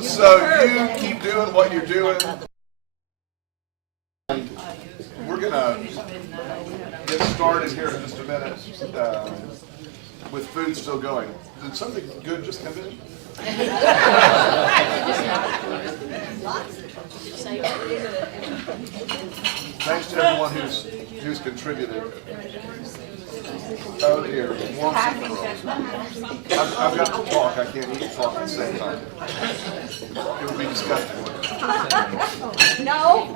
So you keep doing what you're doing. We're going to get started here in just a minute with food still going. Did something good just come in? Thanks to everyone who's contributed. Oh dear. I've got to talk. I can't eat and talk at the same time. It would be disgusting. No.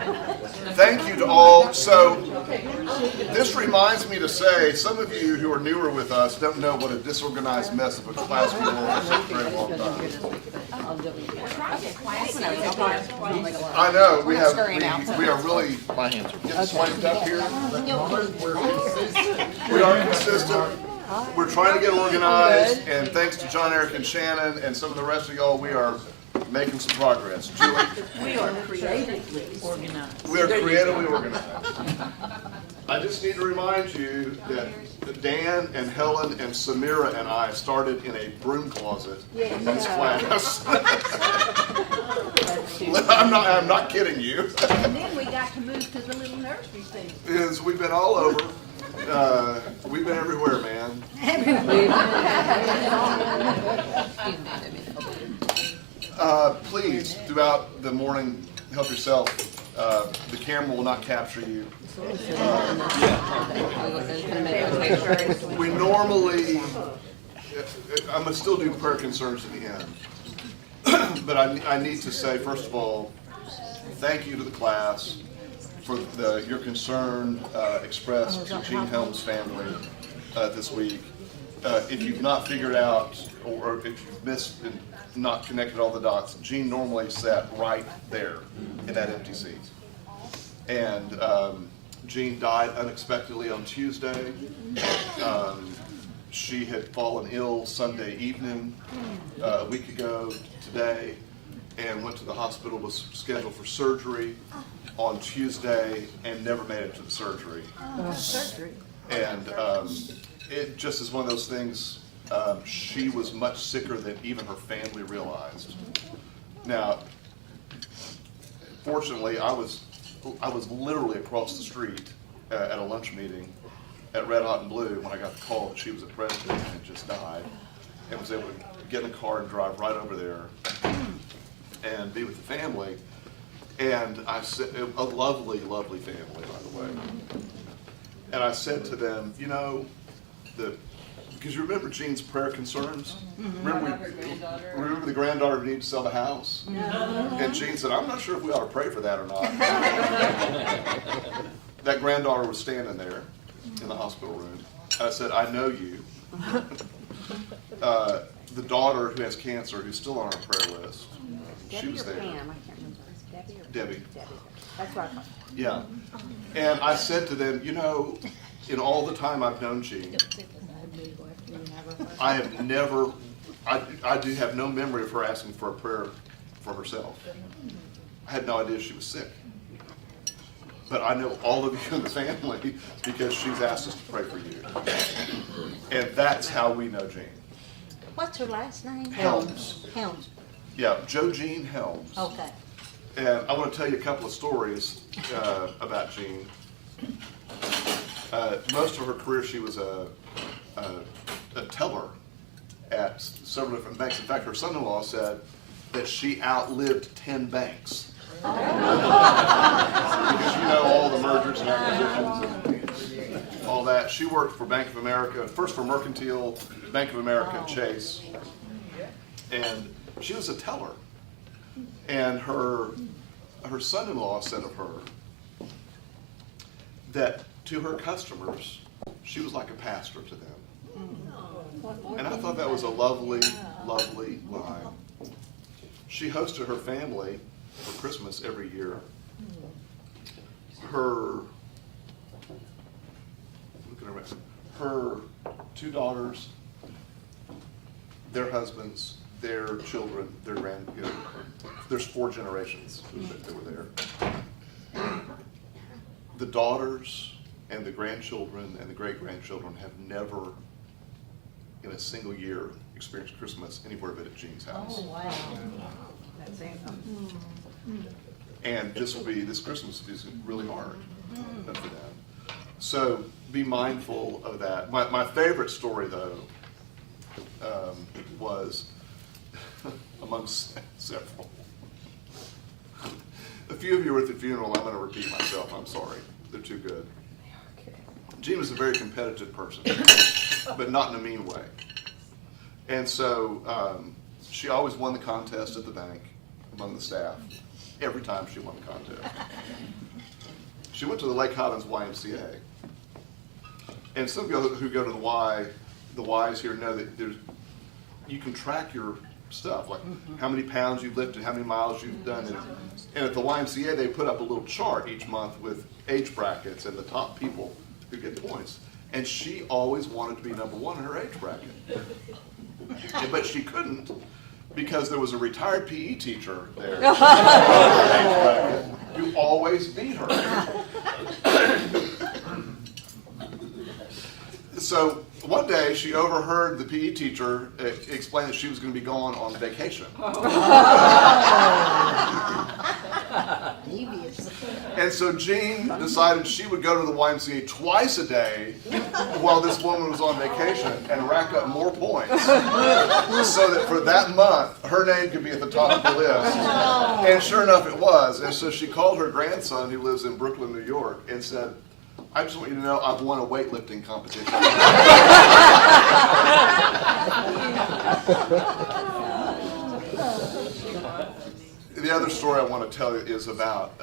Thank you to all. So this reminds me to say, some of you who are newer with us don't know what a disorganized mess of a class we were for such a very long time. I know we are really getting slammed up here. We are consistent. We're trying to get organized, and thanks to John, Eric, and Shannon, and some of the rest of y'all, we are making some progress. Julie? We are creatively organized. We are creatively organized. I just need to remind you that Dan and Helen and Samira and I started in a broom closet in this class. I'm not kidding you. And then we got to move to the little nursery thing. Is we've been all over. We've been everywhere, man. Please, throughout the morning, help yourself. The camera will not capture you. We normally, I'm going to still do prayer concerns at the end. But I need to say, first of all, thank you to the class for your concern expressed to Gene Helm's family this week. If you've not figured out, or if you've missed and not connected all the dots, Gene normally sat right there in that empty seat. And Jean died unexpectedly on Tuesday. She had fallen ill Sunday evening, a week ago today, and went to the hospital, was scheduled for surgery on Tuesday, and never made it to the surgery. And it just is one of those things, she was much sicker than even her family realized. Now, fortunately, I was literally across the street at a lunch meeting at Red Hot and Blue when I got the call that she was at President and had just died, and was able to get in a car and drive right over there and be with the family. And I said, a lovely, lovely family, by the way. And I said to them, you know, because you remember Jean's prayer concerns? Remember the granddaughter who needed to sell the house? No. And Jean said, I'm not sure if we ought to pray for that or not. That granddaughter was standing there in the hospital room. I said, I know you. The daughter who has cancer, who's still on our prayer list, she was there. Debbie. That's what I thought. Yeah. And I said to them, you know, in all the time I've known Jean, I have never, I do have no memory of her asking for a prayer for herself. I had no idea she was sick. But I know all of you in the family because she's asked us to pray for you. And that's how we know Jean. What's her last name? Helms. Helms. Yeah, Jo Jean Helms. Okay. And I want to tell you a couple of stories about Jean. Most of her career, she was a teller at several different banks. In fact, her son-in-law said that she outlived 10 banks. Because you know all the mergers and acquisitions and all that. She worked for Bank of America, first for Mercantile, Bank of America, and Chase. And she was a teller. And her son-in-law said of her that to her customers, she was like a pastor to them. And I thought that was a lovely, lovely line. She hosted her family for Christmas every year. Her two daughters, their husbands, their children, there's 4 generations that were there. The daughters and the grandchildren and the great-grandchildren have never, in a single year, experience Christmas anywhere but at Jean's house. wow. That's income. And this Christmas is really hard for them. So be mindful of that. My favorite story, though, was amongst several. A few of you were at the funeral. I'm going to repeat myself. I'm sorry. They're too good. Jean was a very competitive person, but not in a mean way. And so she always won the contest at the bank among the staff. Every time she won the contest. She went to the Lake Highlands YMCA. And some who go to the Ys here know that you can track your stuff, like how many pounds you've lifted, how many miles you've done. And at the YMCA, they put up a little chart each month with age brackets and the top people who get points. And she always wanted to be number one in her age bracket. But she couldn't because there was a retired PE teacher there who always beat her. So one day she overheard the PE teacher explain that she was going to be going on vacation. And so Jean decided she would go to the YMCA twice a day while this woman was on vacation and rack up more points so that for that month her name could be at the top of the list. And sure enough it was. And so she called her grandson, who lives in Brooklyn, New York, and said, I just want you to know I've won a weightlifting competition. The other story I want to tell you is about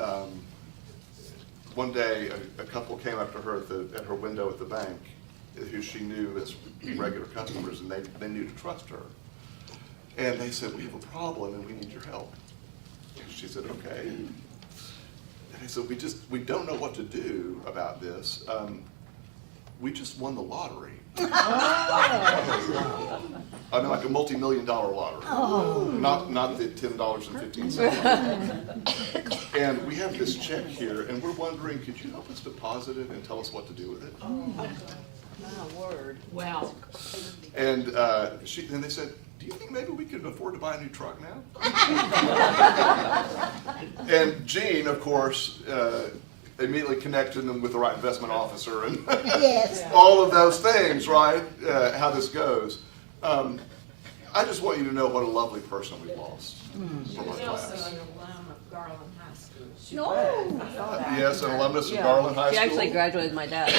one day a couple came up to her at her window at the bank, who she knew as regular customers, and they knew to trust her. And they said, we have a problem and we need your help. And she said, okay. And they said, we don't know what to do about this. We just won the lottery. I mean, like a multi-million-dollar lottery. Not the $10.15. And we have this check here, and we're wondering, could you help us deposit it and tell us what to do with it? My word. Wow. And then they said, do you think maybe we could afford to buy a new truck now? And Jean, of course, immediately connected them with the right investment officer and yes. All of those things, right? How this goes. I just want you to know what a lovely person we lost from our class. Also an alum of Garland High School. Yes, an alumnus of Garland High She School. actually graduated with my dad.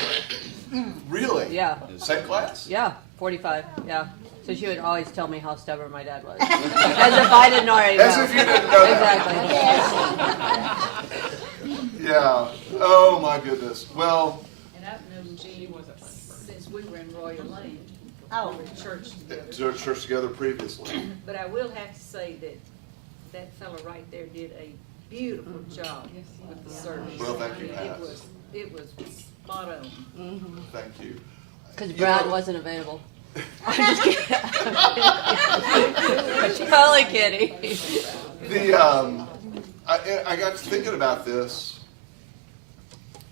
Really? Yeah. Same class? Yeah, 45, yeah. So she would always tell me how stubborn my dad was. As if I didn't already know. As if you didn't know Exactly. Yeah. Oh, my goodness. Well. And I've known Jean since we were in Royal Lane. Oh. We were in church together. Church together previously. But I will have to say that fellow right there did a beautiful job with the service. Well, thank you, Pat. It was spot on. Thank you. Because Brad wasn't available. I'm just kidding. Totally kidding. I got to thinking about this.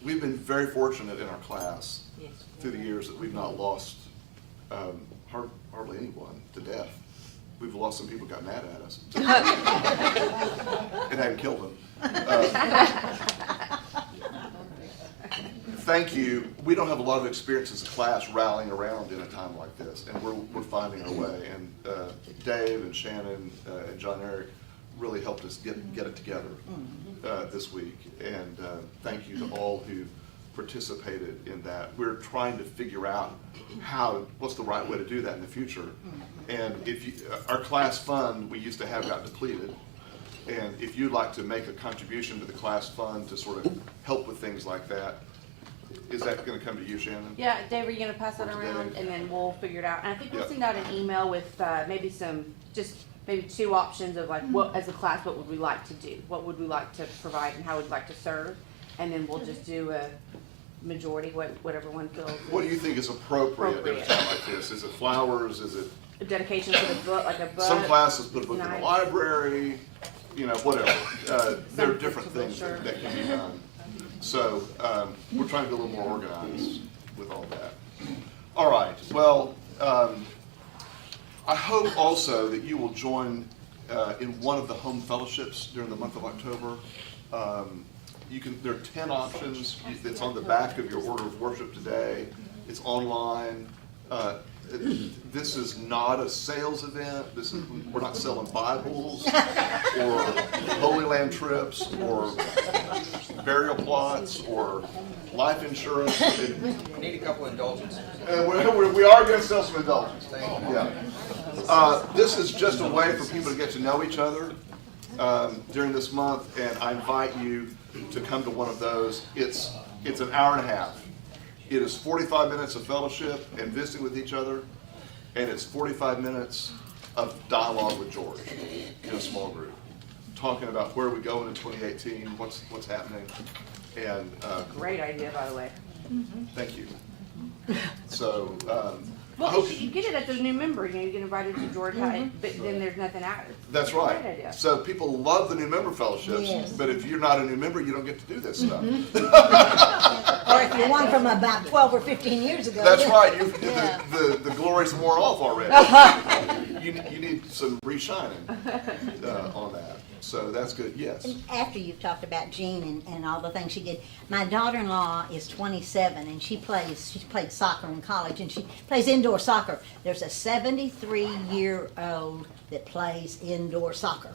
We've been very fortunate in our class through the years that we've not lost hardly anyone to death. We've lost some people who got mad at us and hadn't killed them. Thank you. We don't have a lot of experience as a class rallying around in a time like this, and we're finding our way. And Dave and Shannon and John Eric really helped us get it together this week. And thank you to all who participated in that. We're trying to figure out what's the right way to do that in the future. And our class fund we used to have got depleted. And if you'd like to make a contribution to the class fund to sort of help with things like that, is that going to come to you, Shannon? Yeah, Dave, are you going to pass that around, and then we'll figure it out. And I think we'll send out an email with maybe maybe two options of like, what as a class, what would we like to do? What would we like to provide, and how would we like to serve? And then we'll just do a majority, whatever one feels. What do you think is appropriate at a time like this? Is it flowers? Is it A dedication to the book, like a book? some classes put a book in Nice. the library? Whatever. There are different things Sure. that can be done. So we're trying to be a little more organized with all that. All right. Well, I hope also that you will join in one of the home fellowships during the month of October. There are 10 options. It's on the back of your order of worship today. It's online. This is not a sales event. We're not selling Bibles or Holy Land trips or burial plots or life insurance. Need a couple indulgences. We are going to sell some indulgences. Yeah. This is just a way for people to get to know each other during this month, and I invite you to come to one of those. It's an hour and a half. It is 45 minutes of fellowship and visiting with each other, and it's 45 minutes of dialogue with George in a small group, talking about where we go in 2018, what's happening, and Great idea, by the way. thank you. So, I Well, hope you get it as a new member, you get invited to George, but then there's nothing out. that's right. Great idea. So people love the new member fellowships, Yes. but if you're not a new member, you don't get to do this stuff. Or if you're one from about 12 or 15 years ago. That's then- right. Yeah. The glory's worn off already. You need some reshining on that. So that's good. Yes. And after you've talked about Jean and all the things she did, my daughter-in-law is 27 and she's played soccer in college and she plays indoor soccer. There's a 73-year-old that plays indoor soccer.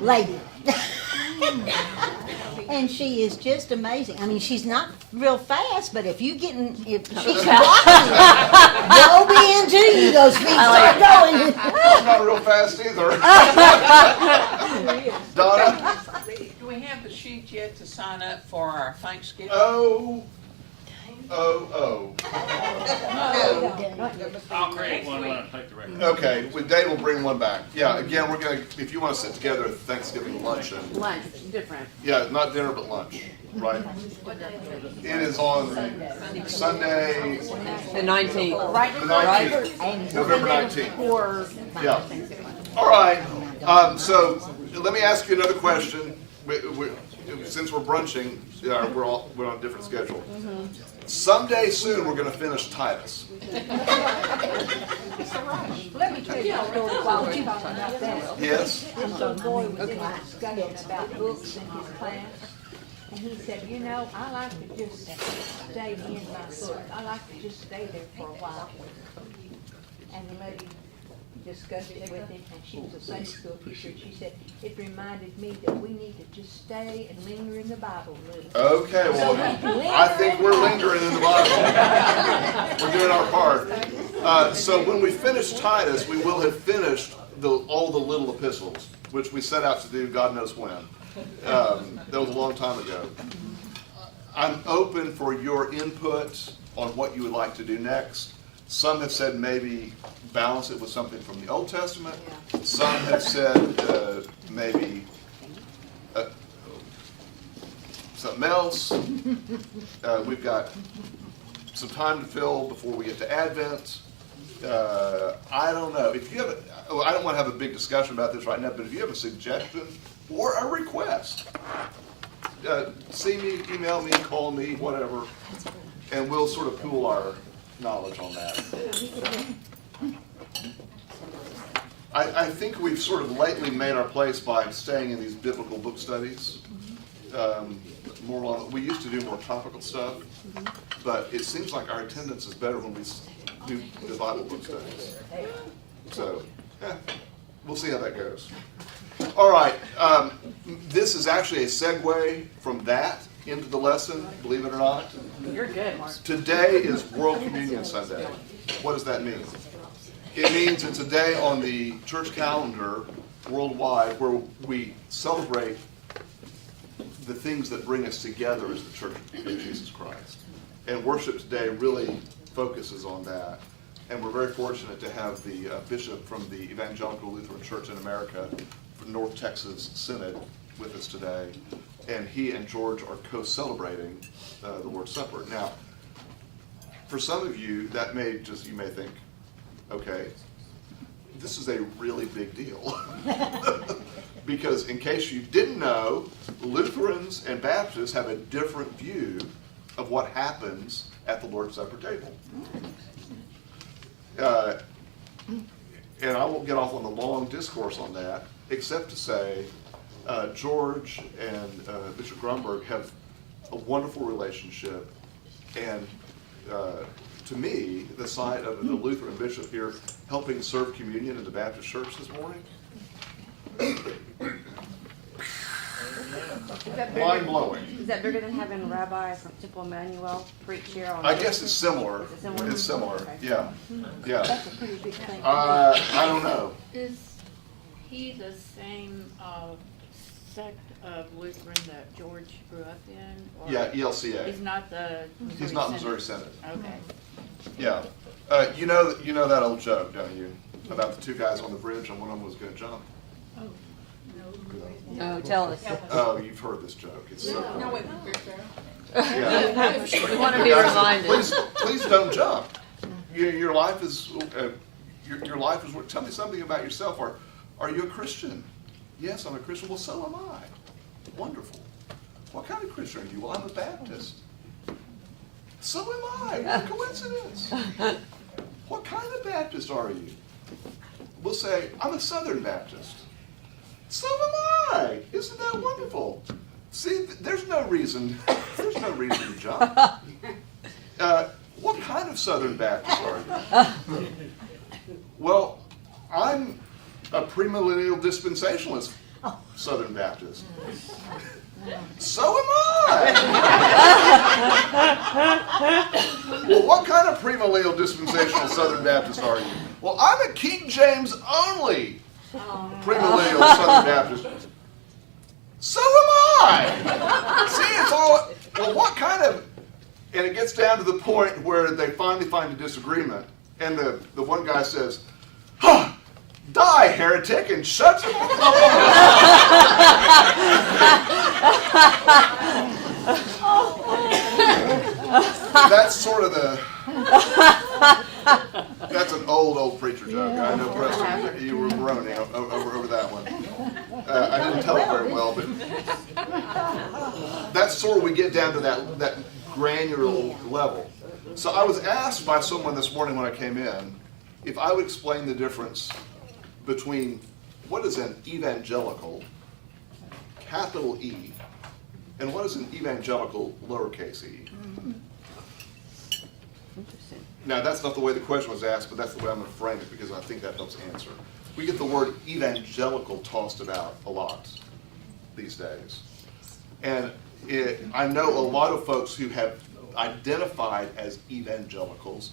Lady. And she is just amazing. I mean, she's not real fast, but if she's blocking you, you'll be into you. Those feet start going. I'm not real fast either. Donna? Do we have the sheet yet to sign up for our Thanksgiving? Oh. I'll create one when I take the record. Okay, Dave will bring one back. Yeah, again, we're gonna, if you wanna sit together at Thanksgiving luncheon, Lunch, different. yeah, not dinner, but lunch, right? It is on Sunday, The 19th. Right the before 19th, November 19th. Before Yeah. All right, so let me ask you another question. Since we're brunching, we're on a different schedule. Someday soon, we're gonna finish Titus. Let me tell you a story while we're talking about that. Yes? Some boy was in my discussion about books in his class, and he said, you know, I like to just stay in my book. I like to just stay there for a while. And the lady discussed it with him, and she was a Sunday school teacher, and she said, it reminded me that we need to just stay and linger in the Bible a little. Okay, well, I think we're lingering in the Bible. We're doing our part. So when we finish Titus, we will have finished all the little epistles, which we set out to do God knows when. That was a long time ago. I'm open for your input on what you would like to do next. Some have said maybe balance it with something from the Old Testament. Some have said maybe something else. We've got some time to fill before we get to Advent. I don't know. If you have I don't want to have a big discussion about this right now, but if you have a suggestion or a request, see me, email me, call me, whatever, and we'll sort of pool our knowledge on that. I think we've sort of lately made our place by staying in these biblical book studies. We used to do more topical stuff, but it seems like our attendance is better when we do the Bible book studies. So, we'll see how that goes. All right, this is actually a segue from that into the lesson, believe it or not. You're good, Mark. Today is World Communion Sunday. What does that mean? It means it's a day on the church calendar worldwide where we celebrate the things that bring us together as the Church of Jesus Christ. And worship today really focuses on that. And we're very fortunate to have the bishop from the Evangelical Lutheran Church in America, from North Texas Synod, with us today. And he and George are co-celebrating the Lord's Supper. Now, for some of you, you may think, okay, this is a really big deal. Because in case you didn't know, Lutherans and Baptists have a different view of what happens at the Lord's Supper table. and I won't get off on the long discourse on that, except to say, George and Bishop Grunberg have a wonderful relationship, and to me, the sight of the Lutheran bishop here helping serve communion in the Baptist church this morning, Is that mind bigger, blowing. is that bigger than having Rabbi from Temple Emmanuel preach here on? I guess it's similar. Is it similar? It's similar. Okay. Yeah. Yeah. That's a pretty big thing. I don't know. Is he the same sect of Lutheran that George grew up in? Or Yeah, ELCA. He's not the He's not Missouri Synod. Okay. Yeah. You know that old joke, don't you? About the two guys on the bridge and one of them was going to jump. No, tell us. Oh, you've heard this joke. It's so funny. No, wait, Yeah. We want to be Guys, reminded. Please don't jump. Your life is your life is. Tell me something about yourself. Are you a Christian? Yes, I'm a Christian. Well, so am I. Wonderful. What kind of Christian are you? Well, I'm a Baptist. So am I. What a coincidence. What kind of Baptist are you? We'll say, I'm a Southern Baptist. So am I. Isn't that wonderful? See, there's no reason to jump. What kind of Southern Baptist are you? Well, I'm a premillennial dispensationalist Southern Baptist. So am I. Well, what kind of premillennial dispensational Southern Baptist are you? Well, I'm a King James only premillennial Southern Baptist. So am I. See, it's all, well, what kind of, and it gets down to the point where they finally find a disagreement, and the one guy says, huh, die, heretic, and shuts him That's sort of that's an old preacher joke. I know, Preston, you were groaning over that one. I didn't tell it very well, but that's sort of we get down to that granular level. So I was asked by someone this morning when I came in if I would explain the difference between what is an evangelical, capital E, and what is an evangelical, lowercase e. Now, that's not the way the question was asked, but that's the way I'm going to frame it because I think that helps answer. We get the word evangelical tossed about a lot these days. And I know a lot of folks who have identified as evangelicals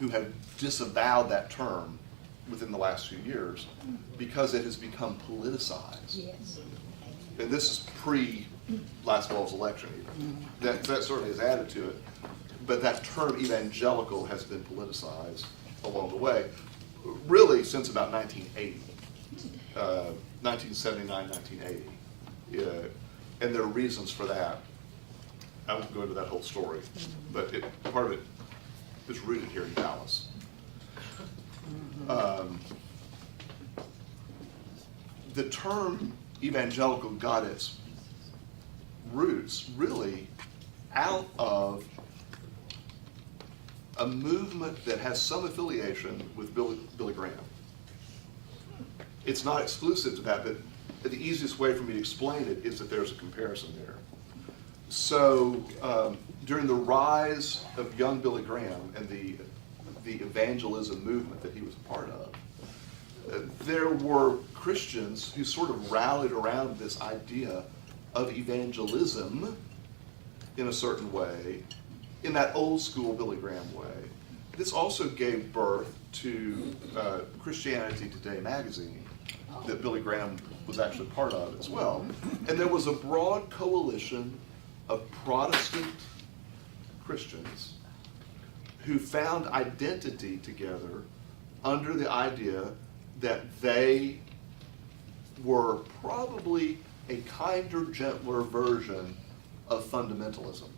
who have disavowed that term within the last few years because it has become politicized. Yes. And this is pre-last fall's election even. That certainly has added to it. But that term evangelical has been politicized along the way, really since about 1980, 1979, 1980. And there are reasons for that. I won't go into that whole story, but part of it is rooted here in Dallas. The term evangelical got its roots really out of a movement that has some affiliation with Billy Graham. It's not exclusive to that, but the easiest way for me to explain it is that there's a comparison there. So during the rise of young Billy Graham and the evangelism movement that he was a part of, there were Christians who sort of rallied around this idea of evangelism in a certain way, in that old school Billy Graham way. This also gave birth to Christianity Today magazine that Billy Graham was actually part of as well. And there was a broad coalition of Protestant Christians who found identity together under the idea that they were probably a kinder, gentler version of fundamentalism.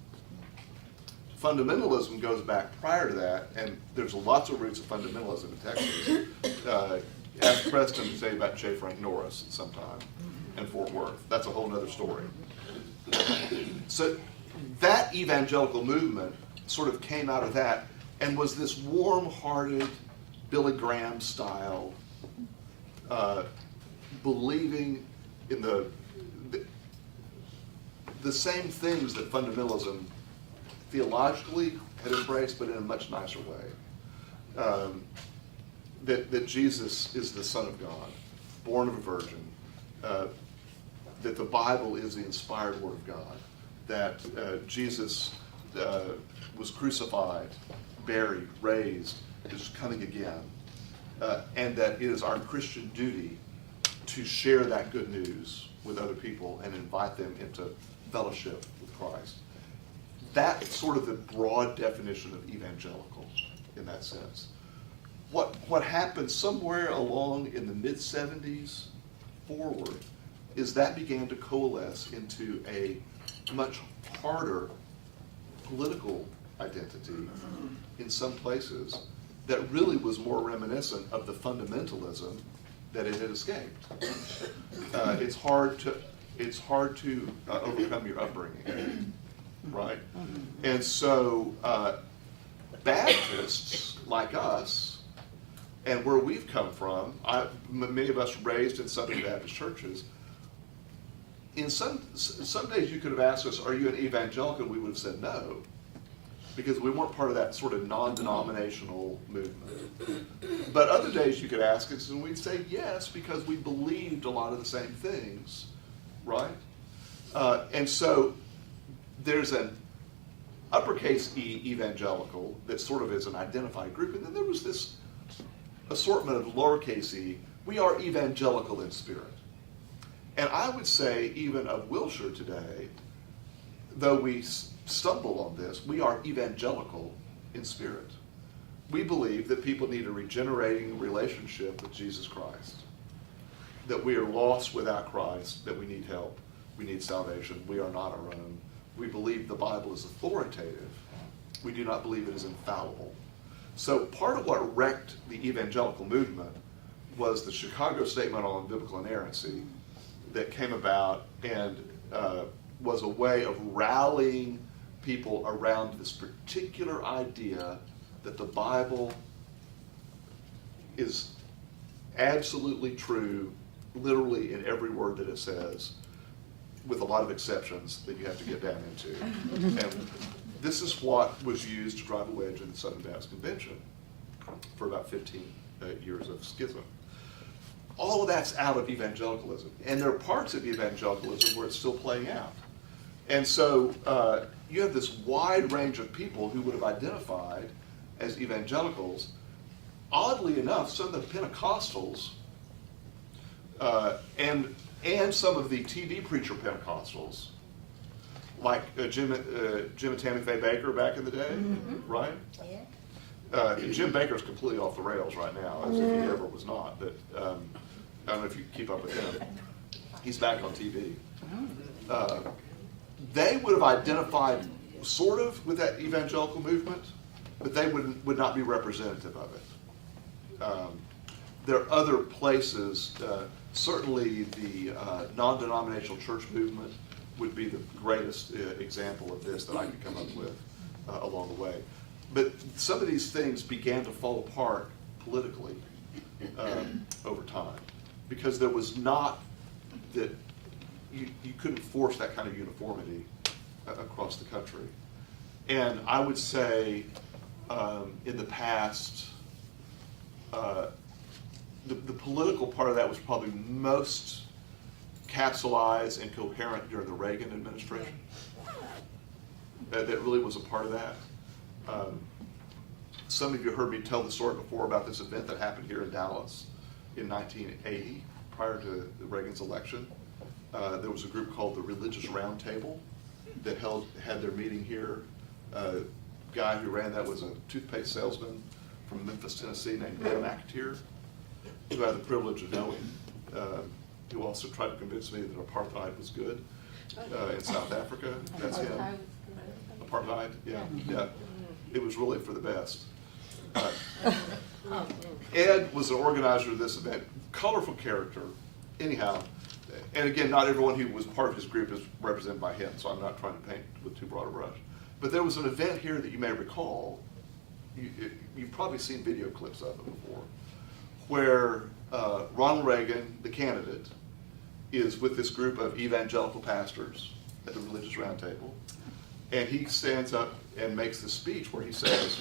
Fundamentalism goes back prior to that, and there's lots of roots of fundamentalism in Texas. Ask Preston to tell you about J. Frank Norris sometime in Fort Worth. That's a whole other story. So that evangelical movement sort of came out of that and was this warm-hearted Billy Graham style believing in the same things that fundamentalism theologically had embraced, but in a much nicer way. That Jesus is the Son of God, born of a virgin, that the Bible is the inspired Word of God, that Jesus was crucified, buried, raised, is coming again, and that it is our Christian duty to share that good news with other people and invite them into fellowship with Christ. That's sort of the broad definition of evangelical in that sense. What happened somewhere along in the mid-70s forward is that began to coalesce into a much harder political identity in some places that really was more reminiscent of the fundamentalism that it had escaped. It's hard to overcome your upbringing, right? And so Baptists like us, and where we've come from, many of us raised in Southern Baptist churches. In some days you could have asked us, "Are you an evangelical?" We would have said no, because we weren't part of that sort of non-denominational movement. But other days you could ask us, and we'd say yes, because we believed a lot of the same things, right? And so there's an uppercase E evangelical that sort of is an identified group, and then there was this assortment of lowercase e. We are evangelical in spirit. And I would say even of Wilshire today, though we stumble on this, we are evangelical in spirit. We believe that people need a regenerating relationship with Jesus Christ, that we are lost without Christ, that we need help, we need salvation, we are not our own. We believe the Bible is authoritative. We do not believe it is infallible. So part of what wrecked the evangelical movement was the Chicago Statement on Biblical Inerrancy that came about and was a way of rallying people around this particular idea that the Bible is absolutely true, literally in every word that it says, with a lot of exceptions that you have to get down into. And this is what was used to drive a wedge in the Southern Baptist Convention for about 15 years of schism. All of that's out of evangelicalism. And there are parts of evangelicalism where it's still playing out. And so you have this wide range of people who would have identified as evangelicals. Oddly enough, some of the Pentecostals and some of the TV preacher Pentecostals, like Jim and Tammy Faye Baker back in the day, right? Yeah. Jim Baker's completely off the rails right now, as if he ever was not. But I don't know if you keep up with him. He's back on TV. They would have identified sort of with that evangelical movement, but they would not be representative of it. There are other places, certainly the non-denominational church movement would be the greatest example of this that I could come up with along the way. But some of these things began to fall apart politically over time, because there was not that you couldn't force that kind of uniformity across the country. And I would say in the past, the political part of that was probably most capsulized and coherent during the Reagan administration. That really was a part of that. Some of you heard me tell the story before about this event that happened here in Dallas in 1980, prior to Reagan's election. There was a group called the Religious Roundtable that had their meeting here. A guy who ran that was a toothpaste salesman from Memphis, Tennessee, named Dan McAteer, who I had the privilege of knowing, who also tried to convince me that apartheid was good in South Africa. That's him. Apartheid, yeah. It was really for the best. Ed was an organizer of this event, colorful character. Anyhow, and again, not everyone who was part of his group is represented by him, so I'm not trying to paint with too broad a brush. But there was an event here that you may recall, you've probably seen video clips of it before, where Ronald Reagan, the candidate, is with this group of evangelical pastors at the Religious Roundtable, and he stands up and makes this speech where he says,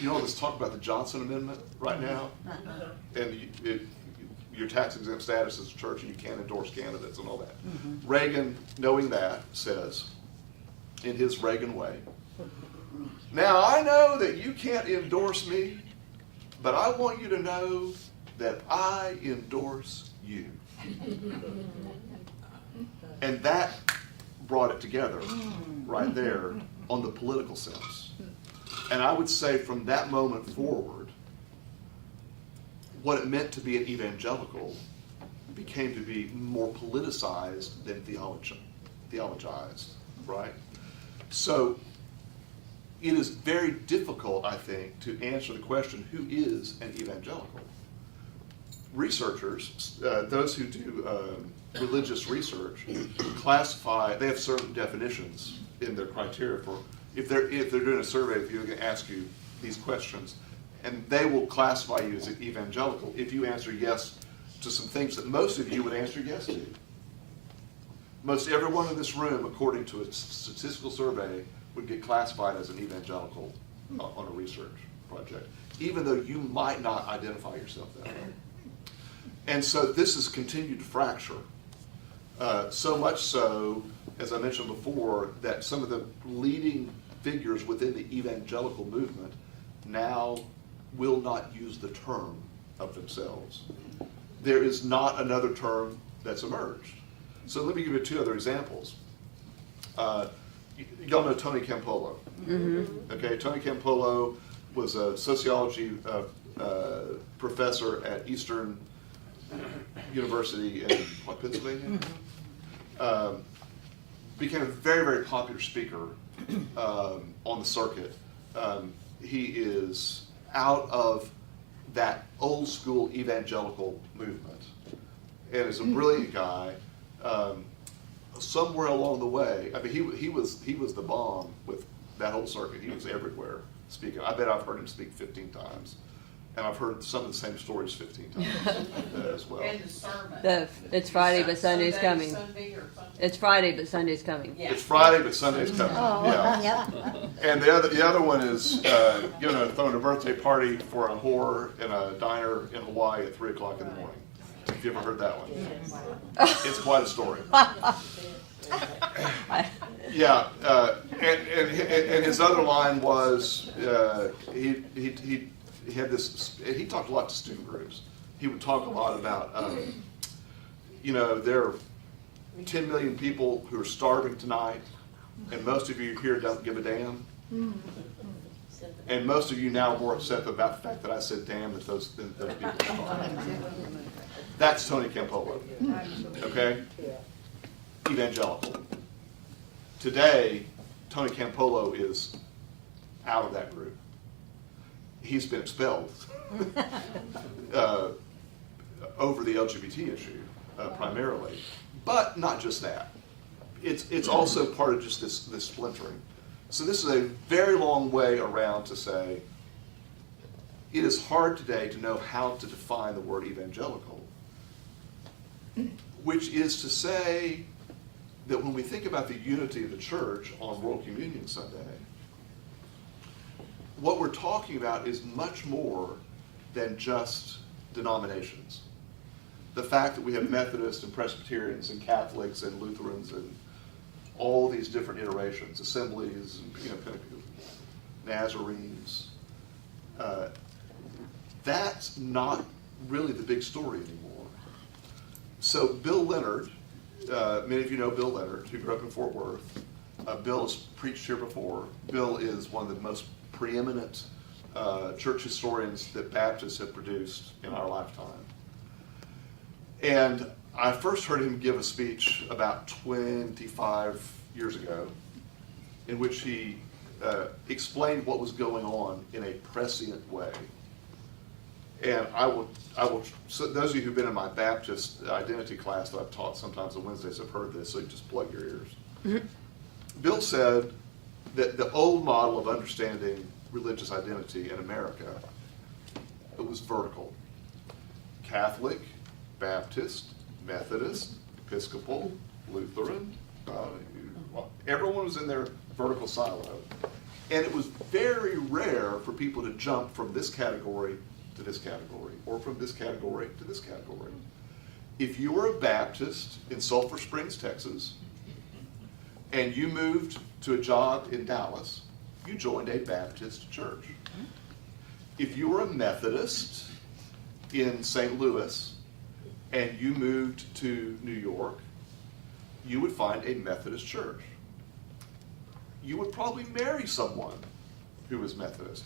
you know, let's talk about the Johnson Amendment right now, and your tax exempt status as a church, and you can't endorse candidates and all that. Reagan, knowing that, says, in his Reagan way, now I know that you can't endorse me, but I want you to know that I endorse you. And that brought it together right there on the political sense. And I would say from that moment forward, what it meant to be an evangelical became to be more politicized than theologized, right? So it is very difficult, I think, to answer the question, who is an evangelical? Researchers, those who do religious research, they have certain definitions in their criteria for, if they're doing a survey of you, they're going to ask you these questions, and they will classify you as an evangelical if you answer yes to some things that most of you would answer yes to. Most everyone in this room, according to a statistical survey, would get classified as an evangelical on a research project, even though you might not identify yourself that way. And so this has continued to fracture, so much so, as I mentioned before, that some of the leading figures within the evangelical movement now will not use the term of themselves. There is not another term that's emerged. So let me give you two other examples. Y'all know Tony Campolo. Okay, Tony Campolo was a sociology professor at Eastern University in Pennsylvania. Became a very, very popular speaker on the circuit. He is out of that old school evangelical movement and is a brilliant guy. Somewhere along the way, I mean, he was the bomb with that whole circuit. He was everywhere speaking. I bet I've heard him speak 15 times. And I've heard some of the same stories 15 times as well. And the sermon. It's Friday, but Sunday's coming. Sunday or something. It's Friday, but Sunday's coming. Yeah. It's Friday, but Sunday's coming. Yeah. Yep. And the other one is throwing a birthday party for a whore in a diner in Hawaii at 3 o'clock in the morning. If you ever heard that one, it's quite a story. Yeah, and his other line was he had this. He talked a lot to student groups. He would talk a lot about there are 10 million people who are starving tonight, and most of you here don't give a damn. And most of you now are more upset about the fact that I said damn that those people are starving. That's Tony Campolo. Okay? Evangelical. Today, Tony Campolo is out of that group. He's been expelled over the LGBT issue, primarily. But not just that. It's also part of just this splintering. So this is a very long way around to say it is hard today to know how to define the word evangelical, which is to say that when we think about the unity of the church on World Communion Sunday, what we're talking about is much more than just denominations. The fact that we have Methodists and Presbyterians and Catholics and Lutherans and all these different iterations, assemblies, Nazarenes, that's not really the big story anymore. So Bill Leonard, many of you know Bill Leonard, who grew up in Fort Worth. Bill has preached here before. Bill is one of the most preeminent church historians that Baptists have produced in our lifetime. And I first heard him give a speech about 25 years ago in which he explained what was going on in a prescient way. And I will. So those of you who've been in my Baptist identity class that I've taught sometimes on Wednesdays have heard this, so you just plug your ears. Mm-hmm. Bill said that the old model of understanding religious identity in America, it was vertical. Catholic, Baptist, Methodist, Episcopal, Lutheran. Everyone was in their vertical silo. And it was very rare for people to jump from this category to this category, or from this category to this category. If you were a Baptist in Sulphur Springs, Texas, and you moved to a job in Dallas, you joined a Baptist church. If you were a Methodist in St. Louis and you moved to New York, you would find a Methodist church. You would probably marry someone who was Methodist.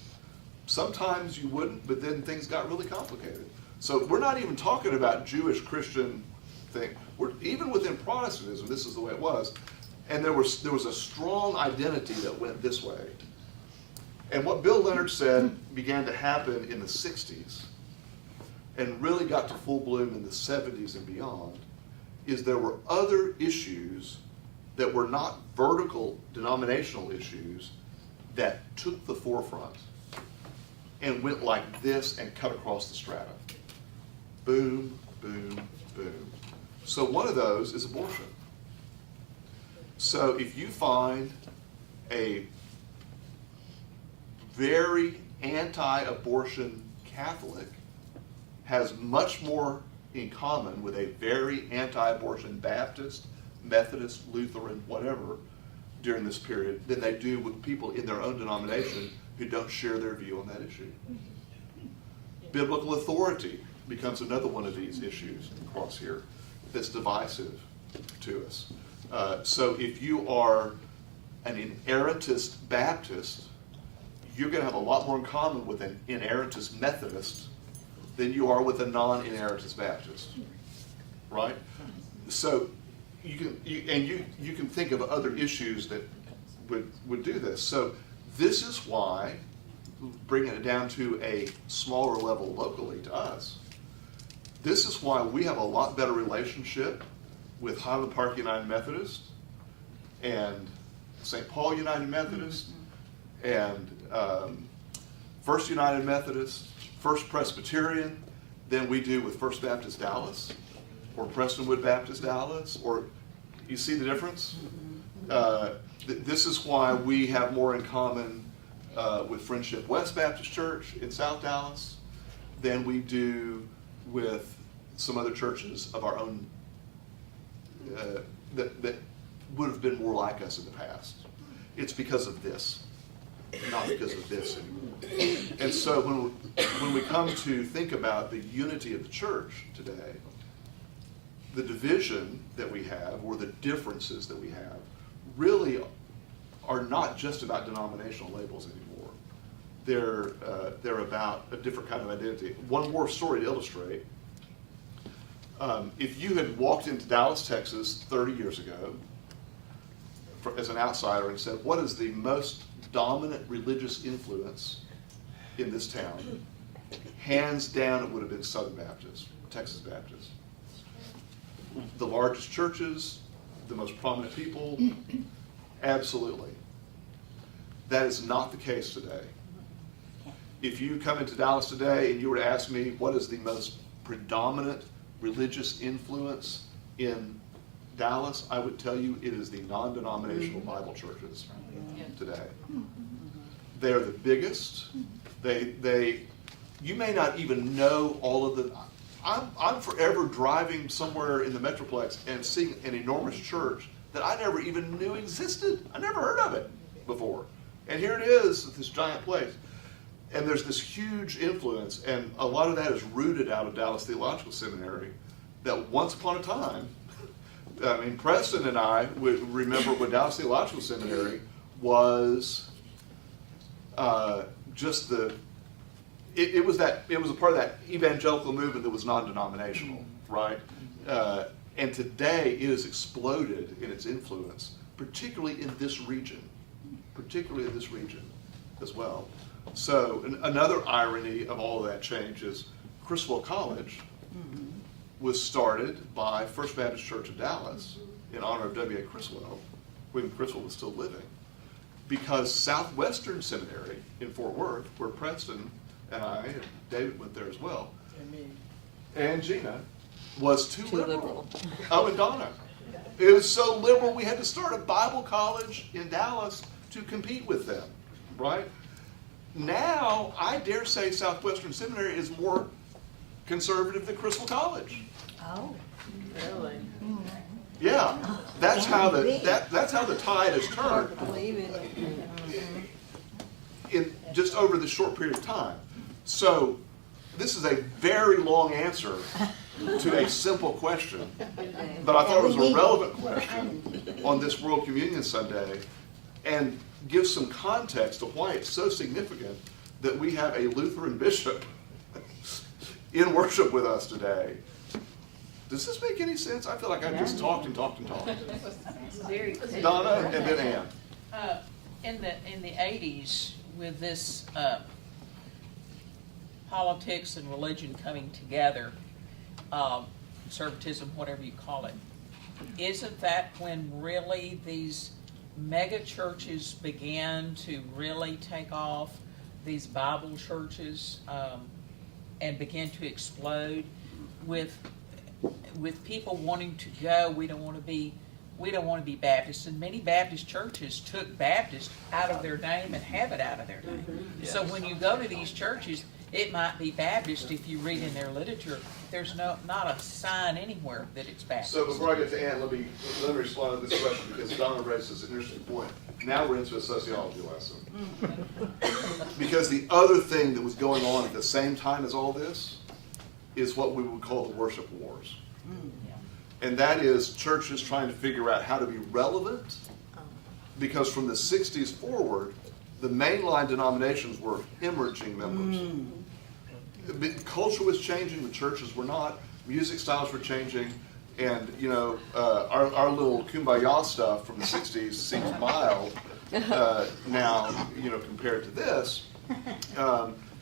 Sometimes you wouldn't, but then things got really complicated. So we're not even talking about Jewish Christian thing. Even within Protestantism, this is the way it was. And there was a strong identity that went this way. And what Bill Leonard said began to happen in the 60s and really got to full bloom in the 70s and beyond is there were other issues that were not vertical denominational issues that took the forefront and went like this and cut across the strata. Boom, boom, boom. So one of those is abortion. So if you find a very anti-abortion Catholic has much more in common with a very anti-abortion Baptist, Methodist, Lutheran, whatever, during this period than they do with people in their own denomination who don't share their view on that issue. Biblical authority becomes another one of these issues across here that's divisive to us. So if you are an inerrantist Baptist, you're going to have a lot more in common with an inerrantist Methodist than you are with a non-inerrantist Baptist, right? So you can think of other issues that would do this. So this is why, bringing it down to a smaller level locally to us, this is why we have a lot better relationship with Highland Park United Methodist and St. Paul United Methodist and First United Methodist, First Presbyterian than we do with First Baptist Dallas or Prestonwood Baptist Dallas. Or you see the difference? This is why we have more in common with Friendship West Baptist Church in South Dallas than we do with some other churches of our own that would have been more like us in the past. It's because of this, not because of this anymore. And so when we come to think about the unity of the church today, the division that we have, or the differences that we have, really are not just about denominational labels anymore. They're about a different kind of identity. One more story to illustrate. If you had walked into Dallas, Texas 30 years ago as an outsider and said, what is the most dominant religious influence in this town? Hands down, it would have been Southern Baptist, Texas Baptist. The largest churches, the most prominent people, absolutely. That is not the case today. If you come into Dallas today and you were to ask me what is the most predominant religious influence in Dallas, I would tell you it is the non-denominational Bible churches today. They are the biggest. You may not even know all of the. I'm forever driving somewhere in the Metroplex and seeing an enormous church that I never even knew existed. I never heard of it before. And here it is, this giant place. And there's this huge influence, and a lot of that is rooted out of Dallas Theological Seminary, that once upon a time, I mean, Preston and I would remember when Dallas Theological Seminary was just the, it was a part of that evangelical movement that was non-denominational, right? And today it has exploded in its influence, particularly in this region as well. So another irony of all of that change is Criswell College was started by First Baptist Church of Dallas in honor of W.A. Criswell, when Criswell was still living, because Southwestern Seminary in Fort Worth, where Preston and I and David went there as well, and Gina was too Too liberal. liberal. Oh, and Donna. It was so liberal, we had to start a Bible college in Dallas to compete with them, right? Now, I dare say Southwestern Seminary is more conservative than Crystal College. Oh. Really? Yeah, that's how the that's how the tide has turned in just over this short period of time. So, this is a very long answer to a simple question, but I thought it was a relevant question on this World Communion Sunday, and gives some context to why it's so significant that we have a Lutheran bishop in worship with us today. Does this make any sense? I feel like I've just talked and talked and talked. Very Donna and then Ann. In the 80s, with this politics and religion coming together, conservatism, whatever you call it, isn't that when really these mega churches began to really take off, these Bible churches, and began to explode with people wanting to go? We don't want to be Baptists, and many Baptist churches took Baptist out of their name and have it out of their name. So when you go to these churches, it might be Baptist. If you read in their literature, there's not a sign anywhere that it's Baptist. So before I get to Ann, let me respond to this question, because Donna raises an interesting point. Now we're into a sociology lesson. Because the other thing that was going on at the same time as all this is what we would call the worship wars. And that is churches trying to figure out how to be relevant, because from the 60s forward, the mainline denominations were hemorrhaging members. Culture was changing, the churches were not, music styles were changing, and our little kumbaya stuff from the 60s seems mild now, compared to this,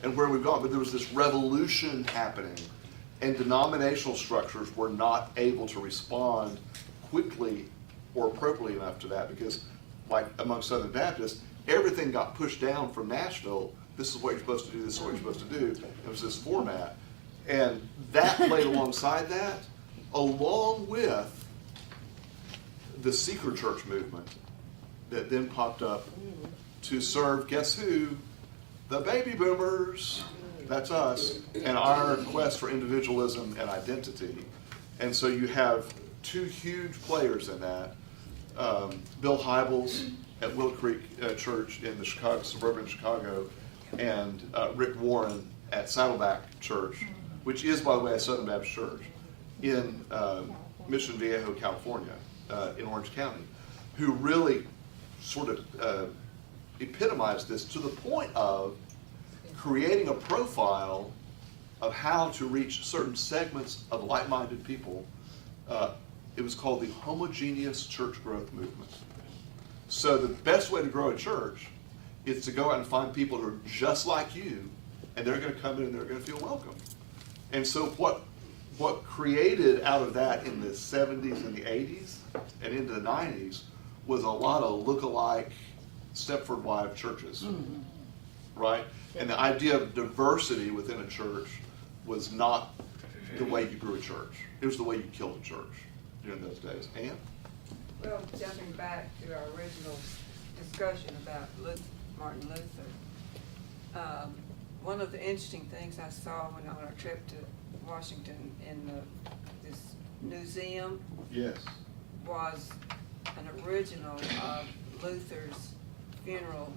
and where we've gone. But there was this revolution happening, and denominational structures were not able to respond quickly or appropriately enough to that, because, like among Southern Baptists, everything got pushed down from Nashville. This is what you're supposed to do, this is what you're supposed to do. It was this format. And that played alongside that, along with the seeker church movement that then popped up to serve, guess who? The baby boomers. That's us, and our quest for individualism and identity. And so you have two huge players in that. Bill Hybels at Willow Creek Church in the suburban Chicago, and Rick Warren at Saddleback Church, which is, by the way, a Southern Baptist church in Mission Viejo, California, in Orange County, who really sort of epitomized this to the point of creating a profile of how to reach certain segments of like-minded people. It was called the homogeneous church growth movement. So the best way to grow a church is to go out and find people who are just like you, and they're going to come in and they're going to feel welcome. And so what created out of that in the 70s and the 80s and into the 90s was a lot of look-alike Stepford Wife churches, right? And the idea of diversity within a church was not the way you grew a church. It was the way you killed a church during those days. Ann? Well, jumping back to our original discussion about Martin Luther, one of the interesting things I saw when on our trip to Washington in this museum Yes. was an original of Luther's funeral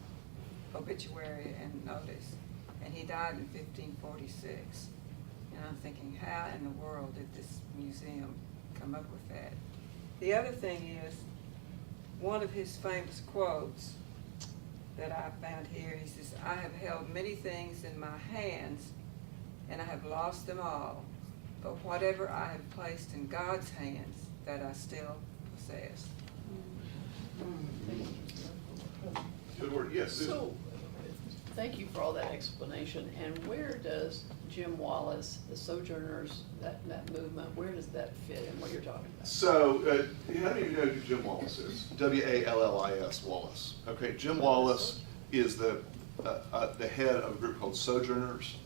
obituary and notice, and he died in 1546. And I'm thinking, how in the world did this museum come up with that? The other thing is, one of his famous quotes that I found here, he says, "I have held many things in my hands, and I have lost them all, but whatever I have placed in God's hands, that I still possess." Good word. Yes, Susan. So, thank you for all that explanation. And where does Jim Wallace, the Sojourners, that movement, where does that fit in what you're talking about? So, how many of you know who Jim Wallace is? W-A-L-L-I-S, Wallace. Okay, Jim Wallace is the head of a group called Sojourners.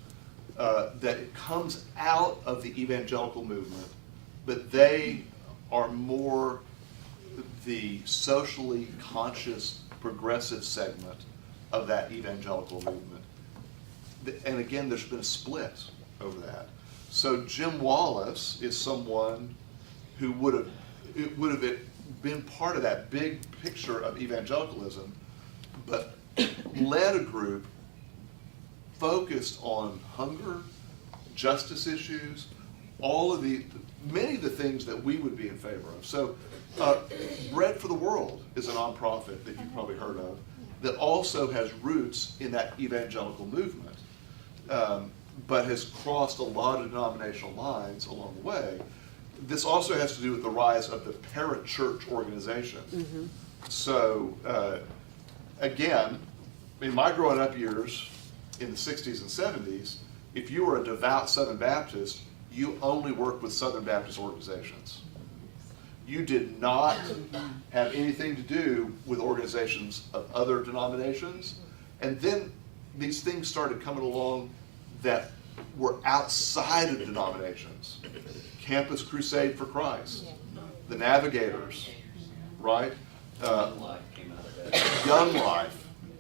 that it comes out of the evangelical movement, but they are more the socially conscious, progressive segment of that evangelical movement. And again, there's been a split over that. So Jim Wallace is someone who would have been part of that big picture of evangelicalism, but led a group focused on hunger, justice issues, many of the things that we would be in favor of. So Bread for the World is a nonprofit that you've probably heard of that also has roots in that evangelical movement, but has crossed a lot of denominational lines along the way. This also has to do with the rise of the parachurch organization. Mm-hmm. So again, in my growing up years in the 60s and 70s, if you were a devout Southern Baptist, you only worked with Southern Baptist organizations. You did not have anything to do with organizations of other denominations. And then these things started coming along that were outside of denominations. Campus Crusade for Christ, the Navigators, right? Young Life,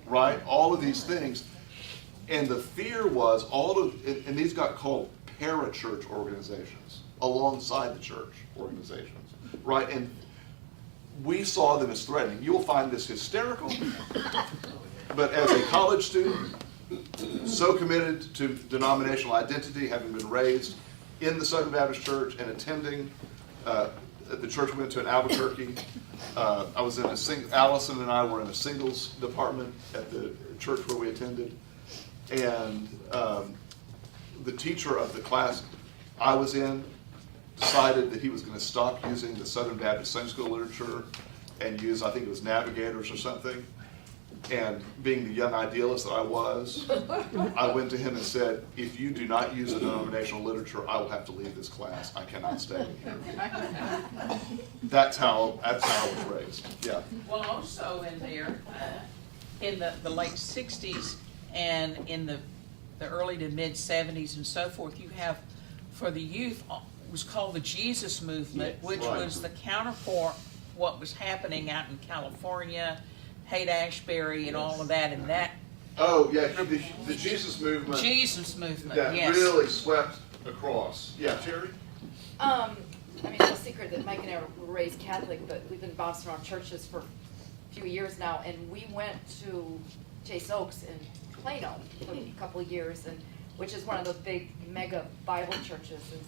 right? All of these things. And the fear was and these got called parachurch organizations alongside the church organizations, right? And we saw them as threatening. You'll find this hysterical, but as a college student, so committed to denominational identity, having been raised in the Southern Baptist Church and attending the church we went to in Albuquerque. I was in Allison and I were in a singles department at the church where we attended. And the teacher of the class I was in decided that he was going to stop using the Southern Baptist Sunday School literature and use, I think it was Navigators or something. And being the young idealist that I was, I went to him and said, if you do not use the denominational literature, I will have to leave this class. I cannot stay here. That's how I was raised. Yeah. Well, also in there, in the late 60s and in the early to mid 70s and so forth, you have, for the youth, it was called the Jesus Movement, which was the counterpart what was happening out in California, Haight-Ashbury and all of that, and that. Oh, yeah, the Jesus Movement. Jesus Movement, that yes. really swept across. Yeah, Terry? I mean, it's no secret that Mike and I were raised Catholic, but we've been bouncing around churches for a few years now, and we went to Chase Oaks in Plano for a couple of years, and which is one of those big mega Bible churches. And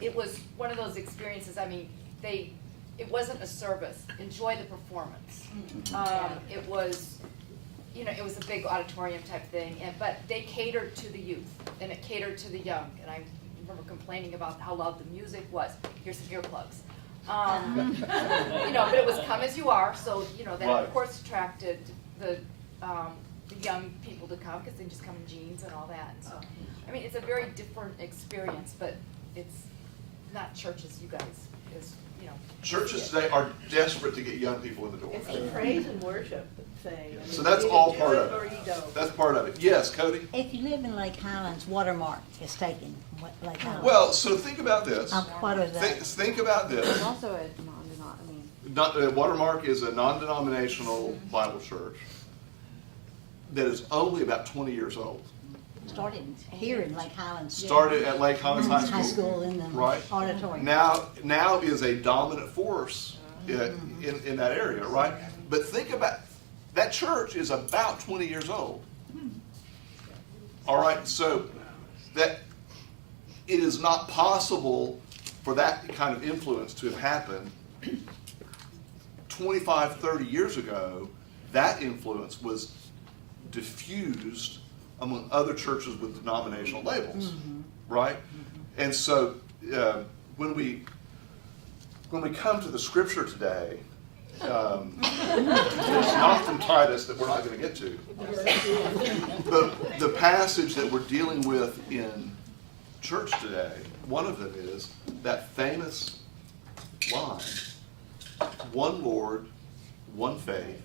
it was one of those experiences. I mean, it wasn't a service. Enjoy the performance. It was, it was a big auditorium type thing, but they catered to the youth and it catered to the young. And I remember complaining about how loud the music was. Here's some earplugs. But it was come as you are. So that of course attracted the young people to come because they just come in jeans and all that. And so, I mean, it's a very different experience, but it's not church as you guys is. Churches today are desperate to get young people in the door. It's the praise and worship thing. I mean, So that's all part of or you it. don't. That's part of it. Yes, Cody? If you live in Lake Highlands, Watermark is taken, Lake Highlands. Well, so think about this. What is that? Think about this. It's also a Watermark is a non-denominational Bible church that is only about 20 years old. Started here in Lake Highlands. Started at Lake Highlands High School in the Right. auditorium. Now is a dominant force in that area, right? But think about, that church is about 20 years old. All right, so that it is not possible for that kind of influence to have happened 25, 30 years ago. That influence was diffused among other churches with denominational labels, right? And so when we come to the scripture today, there's not from Titus that we're not going to get to. But the passage that we're dealing with in church today, one of them is that famous line, one Lord, one faith,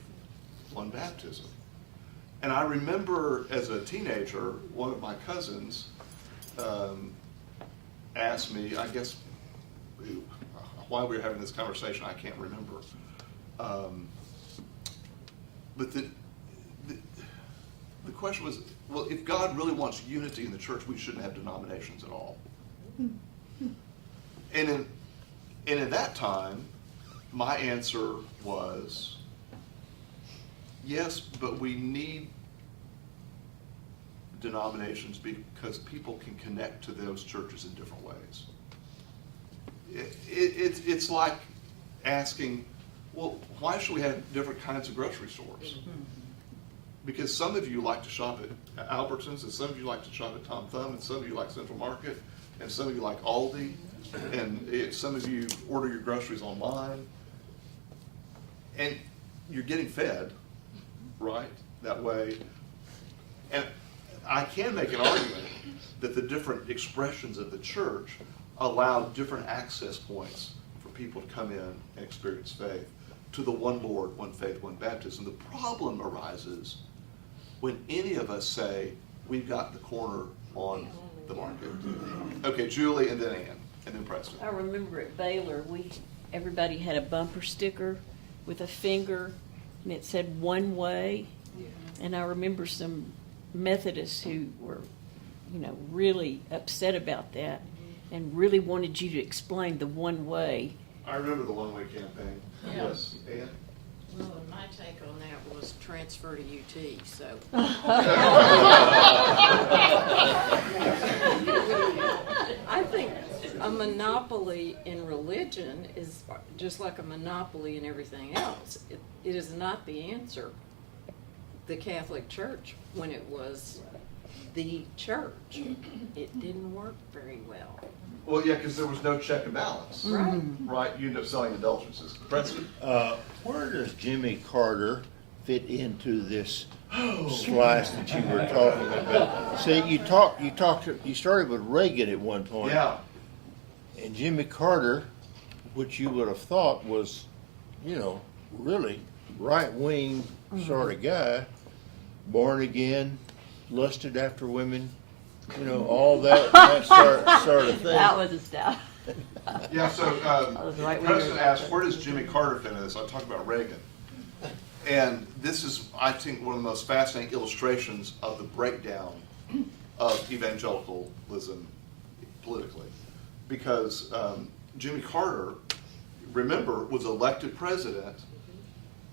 one baptism. And I remember as a teenager, one of my cousins asked me, I guess, why we were having this conversation, I can't remember. But the question was, well, if God really wants unity in the church, we shouldn't have denominations at all. And in that time, my answer was, yes, but we need denominations because people can connect to those churches in different ways. It's like asking, well, why should we have different kinds of grocery stores? Because some of you like to shop at Albertsons, and some of you like to shop at Tom Thumb, and some of you like Central Market, and some of you like Aldi, and some of you order your groceries online. And you're getting fed, right, that way. And I can make an argument that the different expressions of the church allow different access points for people to come in and experience faith to the one Lord, one faith, one baptism. The problem arises when any of us say, we've got the corner on the market. Okay, Julie, and then Ann, and then Preston. I remember at Baylor, everybody had a bumper sticker with a finger, and it said one way. And I remember some Methodists who were, really upset about that and really wanted you to explain the one way. I remember the one-way campaign. Yeah. Yes, Ann? Well, my take on that was transfer to UT, so. I think a monopoly in religion is just like a monopoly in everything else. It is not the answer. The Catholic Church, when it was the church, it didn't work very well. Well, yeah, because there was no check and balance. Right. Right, you end up selling indulgences. Preston? Where does Jimmy Carter fit into this slice that you were talking about? See, you started with Reagan at one point. Yeah. And Jimmy Carter, which you would have thought was, really right-wing sort of guy, born again, lusted after women, all that sort of thing. That was a step. Yeah, so was right when Preston you were asked, talking. where does Jimmy Carter fit in this? I talked about Reagan. And this is, I think, one of the most fascinating illustrations of the breakdown of evangelicalism politically. Because Jimmy Carter, remember, was elected president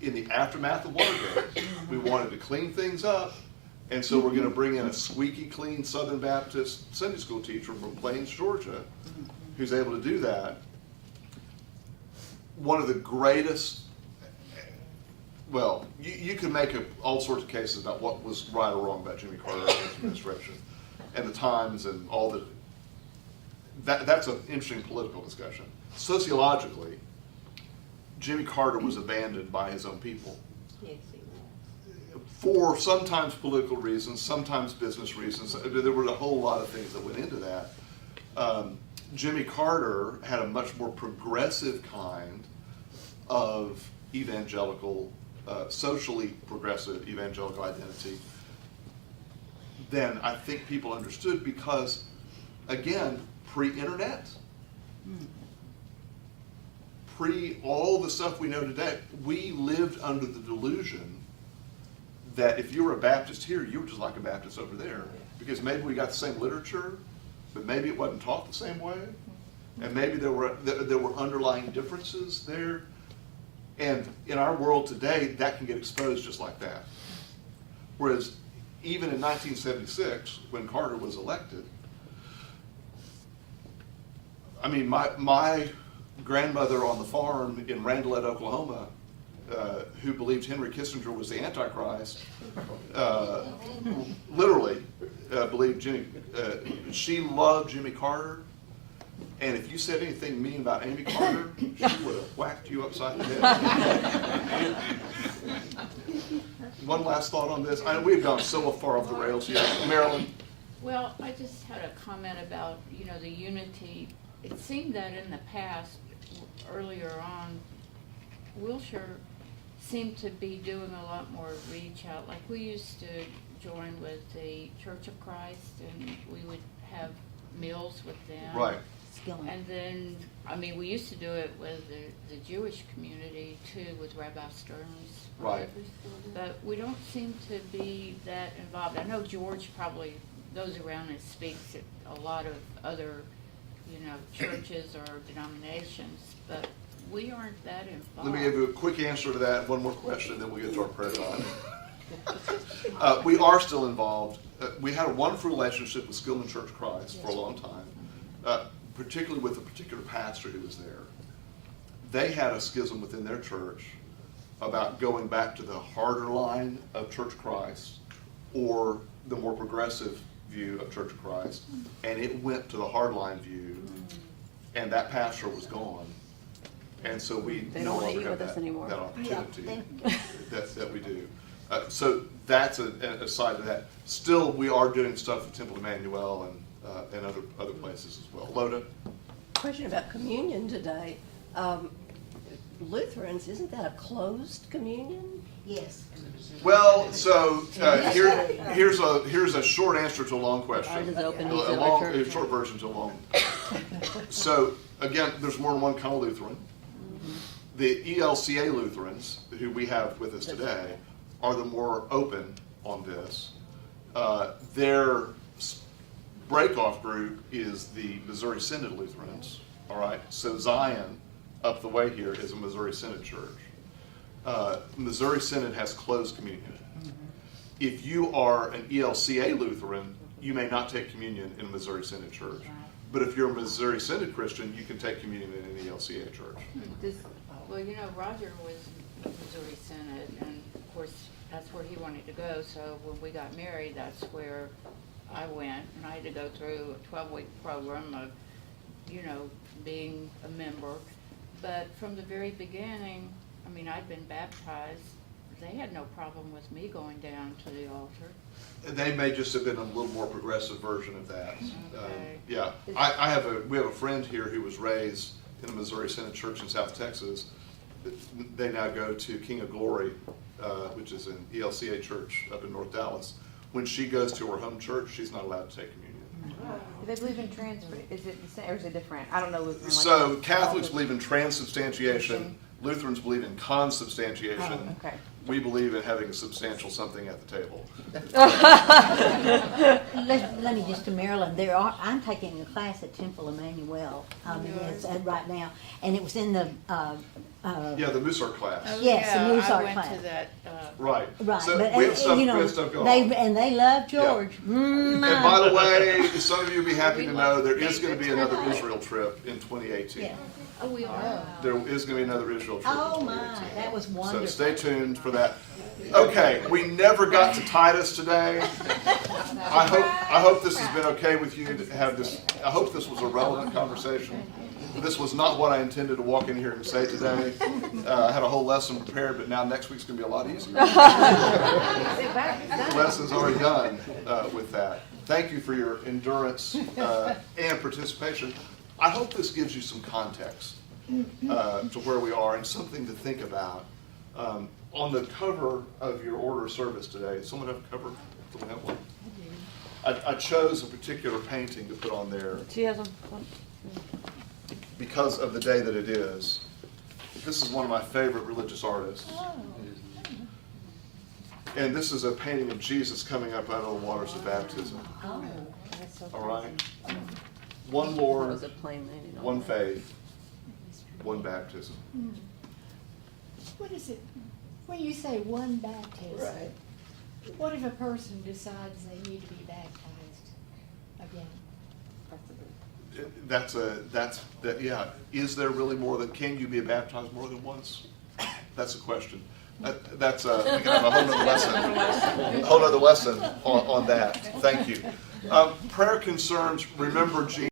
in the aftermath of Watergate. We wanted to clean things up, and so we're going to bring in a squeaky clean Southern Baptist Sunday school teacher from Plains, Georgia, who's able to do that. One of the greatest, well, you can make all sorts of cases about what was right or wrong about Jimmy Carter and his administration, and the times and all the, that's an interesting political discussion. Sociologically, Jimmy Carter was abandoned by his own people. Yes, he was. For sometimes political reasons, sometimes business reasons. There were a whole lot of things that went into that. Jimmy Carter had a much more progressive kind of evangelical, socially progressive evangelical identity than I think people understood because, again, pre-internet, all the stuff we know today, we lived under the delusion that if you were a Baptist here, you were just like a Baptist over there. Because maybe we got the same literature, but maybe it wasn't taught the same way. And maybe there were underlying differences there. And in our world today, that can get exposed just like that. Whereas even in 1976, when Carter was elected, I mean, my grandmother on the farm in Randolph, Oklahoma, who believed Henry Kissinger was the Antichrist, literally believed she loved Jimmy Carter, and if you said anything mean about Amy Carter, she would have whacked you upside the head. One last thought on this. I know we've gone so far off the rails here. Marilyn? Well, I just had a comment about, the unity. It seemed that in the past, earlier on, Wilshire seemed to be doing a lot more reach out. Like we used to join with the Church of Christ, and we would have meals with them. Right. Skilling. And then, I mean, we used to do it with the Jewish community too, with Rabbi Stern's. Right. But we don't seem to be that involved. I know George probably goes around and speaks at a lot of other, churches or denominations, but we aren't that involved. Let me give you a quick answer to that. One more question, and then we'll get to our prayer time. We are still involved. We had a wonderful relationship with Skillman Church Christ for a long time, particularly with a particular pastor who was there. They had a schism within their church about going back to the harder line of Church of Christ or the more progressive view of Church of Christ, and it went to the hardline view, and that pastor was gone. And so we They no don't longer eat have with us anymore. that opportunity that we do. So that's an aside to that. Still, we are doing stuff at Temple Emmanuel and other places as well. Loda? Question about communion today. Lutherans, isn't that a closed communion? Yes. Well, so here's a short answer to a long question. Ours is open, A he's in long, our a church. short version to a long. So again, there's more than one kind of Lutheran. The ELCA Lutherans, who we have with us today, are the more open on this. Their breakoff group is the Missouri Synod Lutherans. All right, so Zion, up the way here, is a Missouri Synod church. Missouri Synod has closed communion. If you are an ELCA Lutheran, you may not take communion in a Missouri Synod church. But if you're a Missouri Synod Christian, you can take communion in an ELCA church. Well, Roger was Missouri Synod, and of course, that's where he wanted to go. So when we got married, that's where I went, and I had to go through a 12-week program of, being a member. But from the very beginning, I mean, I'd been baptized. They had no problem with me going down to the altar. They may just have been a little more progressive version of that. Okay. Yeah, we have a friend here who was raised in a Missouri Synod church in South Texas. They now go to King of Glory, which is an ELCA church up in North Dallas. When she goes to her home church, she's not allowed to take communion. Do they believe in transfer? Is it the same or is it different? I don't know Lutheran. So Catholics believe in transubstantiation. Lutherans believe in consubstantiation. Oh, okay. We believe in having a substantial something at the table. Let me just to Maryland. I'm taking a class at Temple Emmanuel right now, and it was in the. The Musar class. Yes, the Musar I went class. to that. Right. Right, So but we have stuff going on. they love George. And by the way, some of you will be happy to know there is going to be another Israel trip in 2018. Yeah. Oh, we are. There is going to be another Israel trip Oh in my, 2018. that was wonderful. So stay tuned for that. Okay, we never got to Titus today. I hope this has been okay with you to have this. I hope this was a relevant conversation. This was not what I intended to walk in here and say today. I had a whole lesson prepared, but now next week's going to be a lot easier. The lesson's already done with that. Thank you for your endurance and participation. I hope this gives you some context to where we are and something to think about. On the cover of your order of service today, does someone have a cover? Someone have one? I chose a particular painting to put on there. She has one. Because of the day that it is. This is one of my favorite religious artists. And this is a painting of Jesus coming up out of the waters of baptism. Oh, That's so All right? crazy. One That Lord, was a plain lady, no? one faith, one baptism. What is it, when you say one baptism? What if a person decides they need to be baptized again? Yeah. Is there really more than, can you be baptized more than once? That's a question. We can have a whole other lesson on that. Thank you. Prayer concerns, remember Jesus.